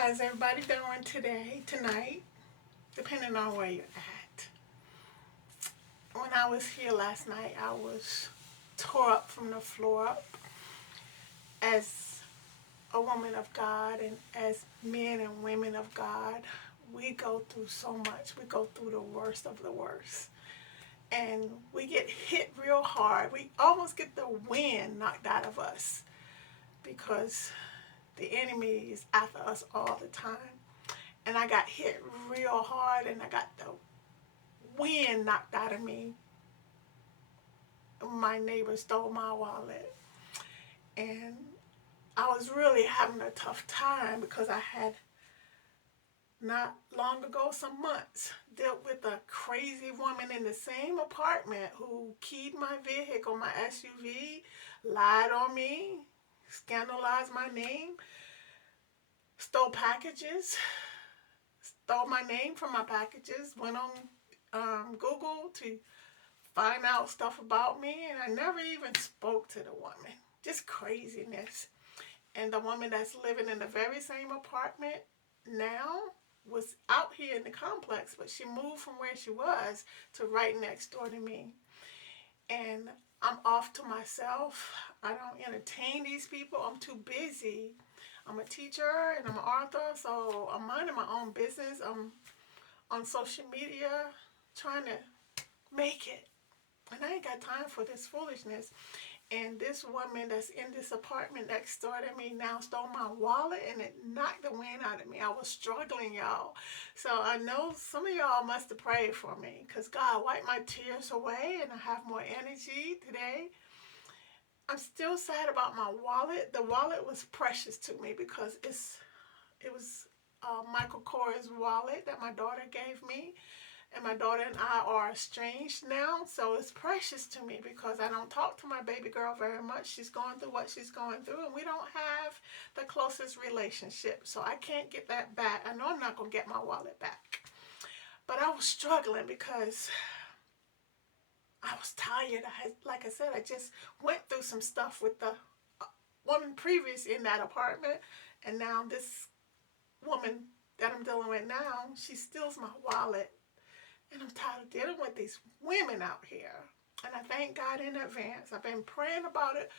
How's everybody doing tonight, depending on where you're at? When I was here last night, I was tore up from the floor up. As a woman of God and as men and women of God, we go through so much. We go through the worst of the worst. And we get hit real hard. We almost get the wind knocked out of us because the enemy is after us all the time. And I got hit real hard and I got the wind knocked out of me. My neighbor stole my wallet. And I was really having a tough time because I had not long ago, some months, dealt with a crazy woman in the same apartment who keyed my vehicle, my SUV, lied on me, scandalized my name, stole packages, stole my name from my packages, went on Google to find out stuff about me, and I never even spoke to the woman. Just craziness. And the woman that's living in the very same apartment now was out here in the complex, but she moved from where she was to right next door to me. And I'm off to myself. I don't entertain these people. I'm too busy. I'm a teacher and I'm an author, so I'm minding my own business. I'm on social media trying to make it. And I ain't got time for this foolishness. And this woman that's in this apartment next door to me now stole my wallet and it knocked the wind out of me. I was struggling, y'all. So I know some of y'all must have prayed for me because God wiped my tears away and I have more energy today. I'm still sad about my wallet. The wallet was precious to me because it was Michael Kors' wallet that my daughter gave me. And my daughter and I are estranged now, so it's precious to me because I don't talk to my baby girl very much. She's going through what she's going through, and we don't have the closest relationship, so I can't get that back. I know I'm not going to get my wallet back. But I was struggling because I was tired. Like I said, I just went through some stuff with the woman previous in that apartment, and now this woman that I'm dealing with now, she steals my wallet. And I'm tired of dealing with these women out here. And I thank God in advance. I've been praying about it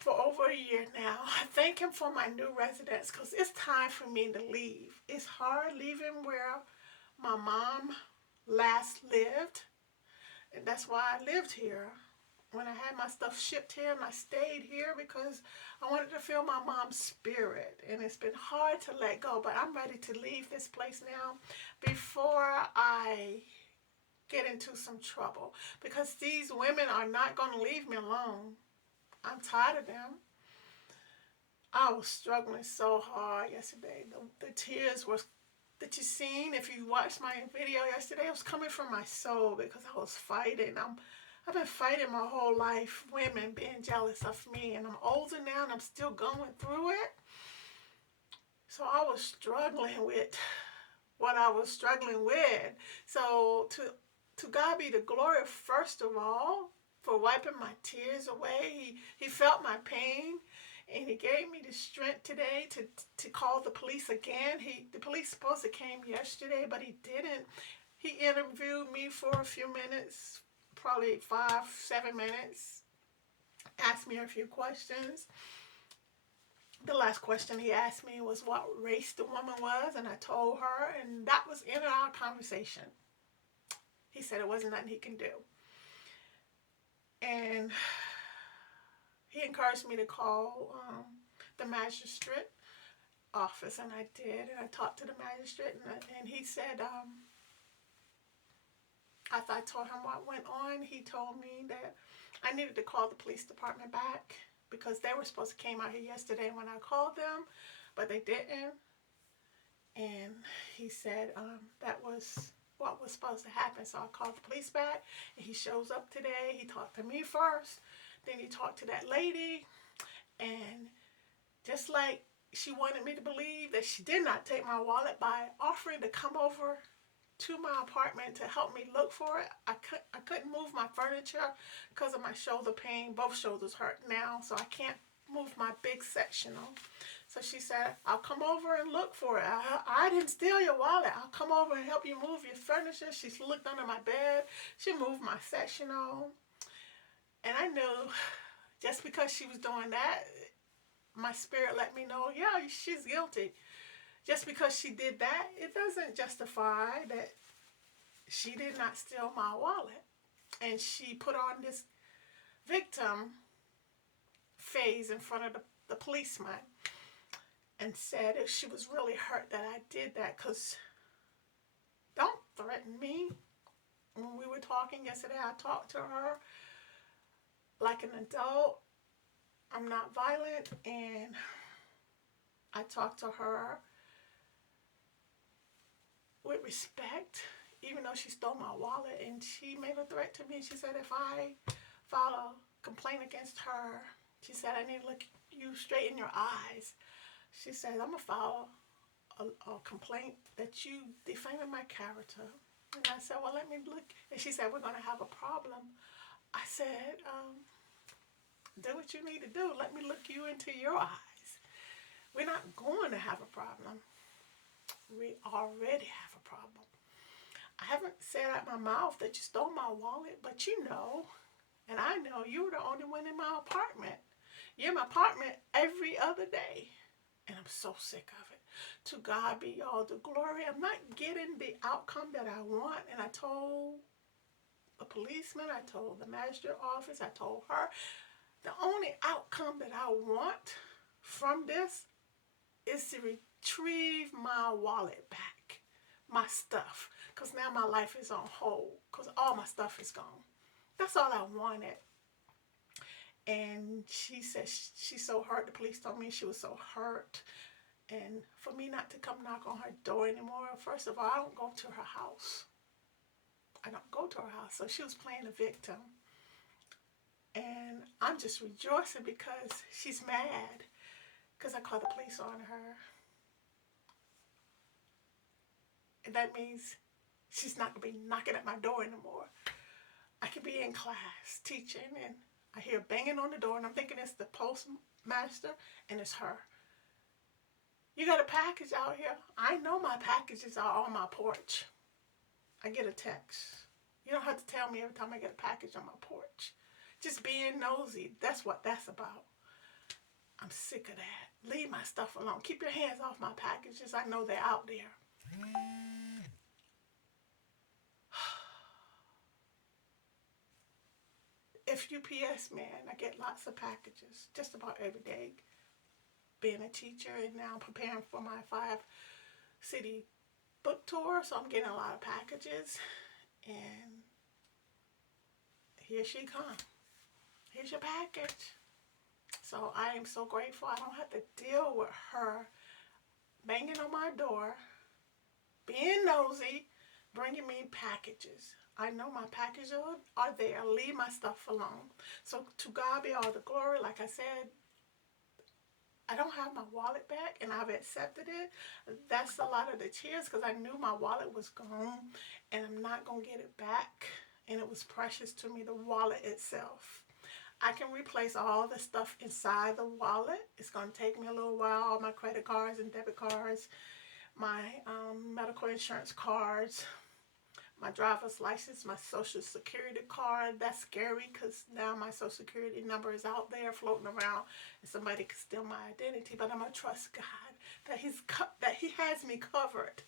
for over a year now. I thank Him for my new residence because it's time for me to leave. It's hard leaving where my mom last lived. And that's why I lived here. When I had my stuff shipped here and I stayed here because I wanted to feel my mom's spirit. And it's been hard to let go, but I'm ready to leave this place now before I get into some trouble. Because these women are not going to leave me alone. I'm tired of them. I was struggling so hard yesterday. The tears were that you seen, if you watched my video yesterday, it was coming from my soul because I was fighting. I've been fighting my whole life, women being jealous of me, and I'm older now and I'm still going through it. So I was struggling with what I was struggling with. So to God be the glory, first of all, for wiping my tears away. He felt my pain and He gave me the strength today to call the police again. The police supposed to came yesterday, but he didn't. He interviewed me for a few minutes, probably 5-7 minutes, asked me a few questions. The last question he asked me was what race the woman was, and I told her, and that was in our conversation. He said it wasn't nothing he can do. And he encouraged me to call the magistrate office, and I did. And I talked to the magistrate, and he said, after I told him what went on, he told me that I needed to call the police department back because they were supposed to came out here yesterday when I called them, but they didn't. And he said that was what was supposed to happen. So I called the police back, and he shows up today. He talked to me first, then he talked to that lady, and just like she wanted me to believe that she did not take my wallet by offering to come over to my apartment to help me look for it. I couldn't move my furniture because of my shoulder pain. Both shoulders hurt now, so I can't move my big sectional. So she said, I'll come over and look for it. I didn't steal your wallet. I'll come over and help you move your furniture. She looked under my bed. She moved my sectional. And I knew just because she was doing that, my spirit let me know, yeah, she's guilty. Just because she did that, it doesn't justify that she did not steal my wallet. And she put on this victim phase in front of the policeman and said if she was really hurt that I did that, because don't threaten me. When we were talking yesterday, I talked to her like an adult. I'm not violent, and I talked to her with respect, even though she stole my wallet. And she made a threat to me. She said if I file a complaint against her, she said I need to look you straight in your eyes. She said I'm gonna file a complaint that you defaming my character. And I said, well, let me look. And she said, we're gonna have a problem. I said, do what you need to do. Let me look you into your eyes. We're not going to have a problem. We already have a problem. I haven't said out my mouth that you stole my wallet, but you know, and I know you were the only one in my apartment. You're in my apartment every other day. And I'm so sick of it. To God be all the glory. I'm not getting the outcome that I want. And I told the policeman, I told the magistrate office, I told her, the only outcome that I want from this is to retrieve my wallet back, my stuff. Because now my life is on hold, because all my stuff is gone. That's all I wanted. And she said she's so hurt. The police told me she was so hurt. And for me not to come knock on her door anymore, first of all, I don't go to her house. I don't go to her house. So she was playing a victim. And I'm just rejoicing because she's mad because I called the police on her. And that means she's not going to be knocking at my door anymore. I could be in class teaching and I hear banging on the door and I'm thinking it's the postmaster and it's her. You got a package out here? I know my packages are on my porch. I get a text. You don't have to tell me every time I get a package on my porch. Just being nosy, that's what that's about. I'm sick of that. Leave my stuff alone. Keep your hands off my packages. I know they're out there. If UPS, man, I get lots of packages just about every day. Being a teacher and now preparing for my 5-city book tour, so I'm getting a lot of packages. And here she comes. Here's your package. So I am so grateful I don't have to deal with her banging on my door, being nosy, bringing me packages. I know my packages are there. Leave my stuff alone. So to God be all the glory. Like I said, I don't have my wallet back and I've accepted it. That's a lot of the tears because I knew my wallet was gone and I'm not going to get it back. And it was precious to me, the wallet itself. I can replace all the stuff inside the wallet. It's going to take me a little while. All my credit cards and debit cards, my medical insurance cards, my driver's license, my social security card. That's scary because now my social security number is out there floating around and somebody can steal my identity. But I'm going to trust God that He has me covered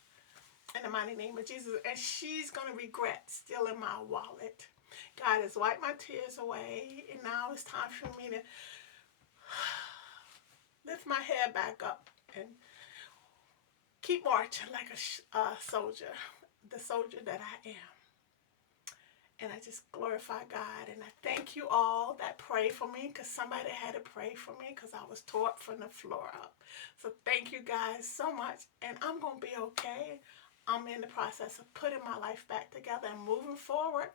in the mighty name of Jesus. And she's going to regret stealing my wallet. God has wiped my tears away, and now it's time for me to lift my head back up and keep marching like a soldier, the soldier that I am. And I just glorify God, and I thank you all that pray for me, because somebody had to pray for me because I was tore up from the floor up. So thank you guys so much, and I'm going to be okay. I'm in the process of putting my life back together and moving forward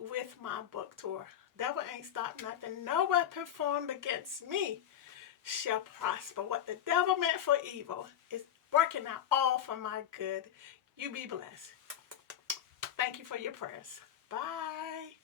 with my book tour. Devil ain't stopped nothing. No weapon formed against me shall prosper. What the devil meant for evil is working out all for my good. You be blessed. Thank you for your prayers. Bye.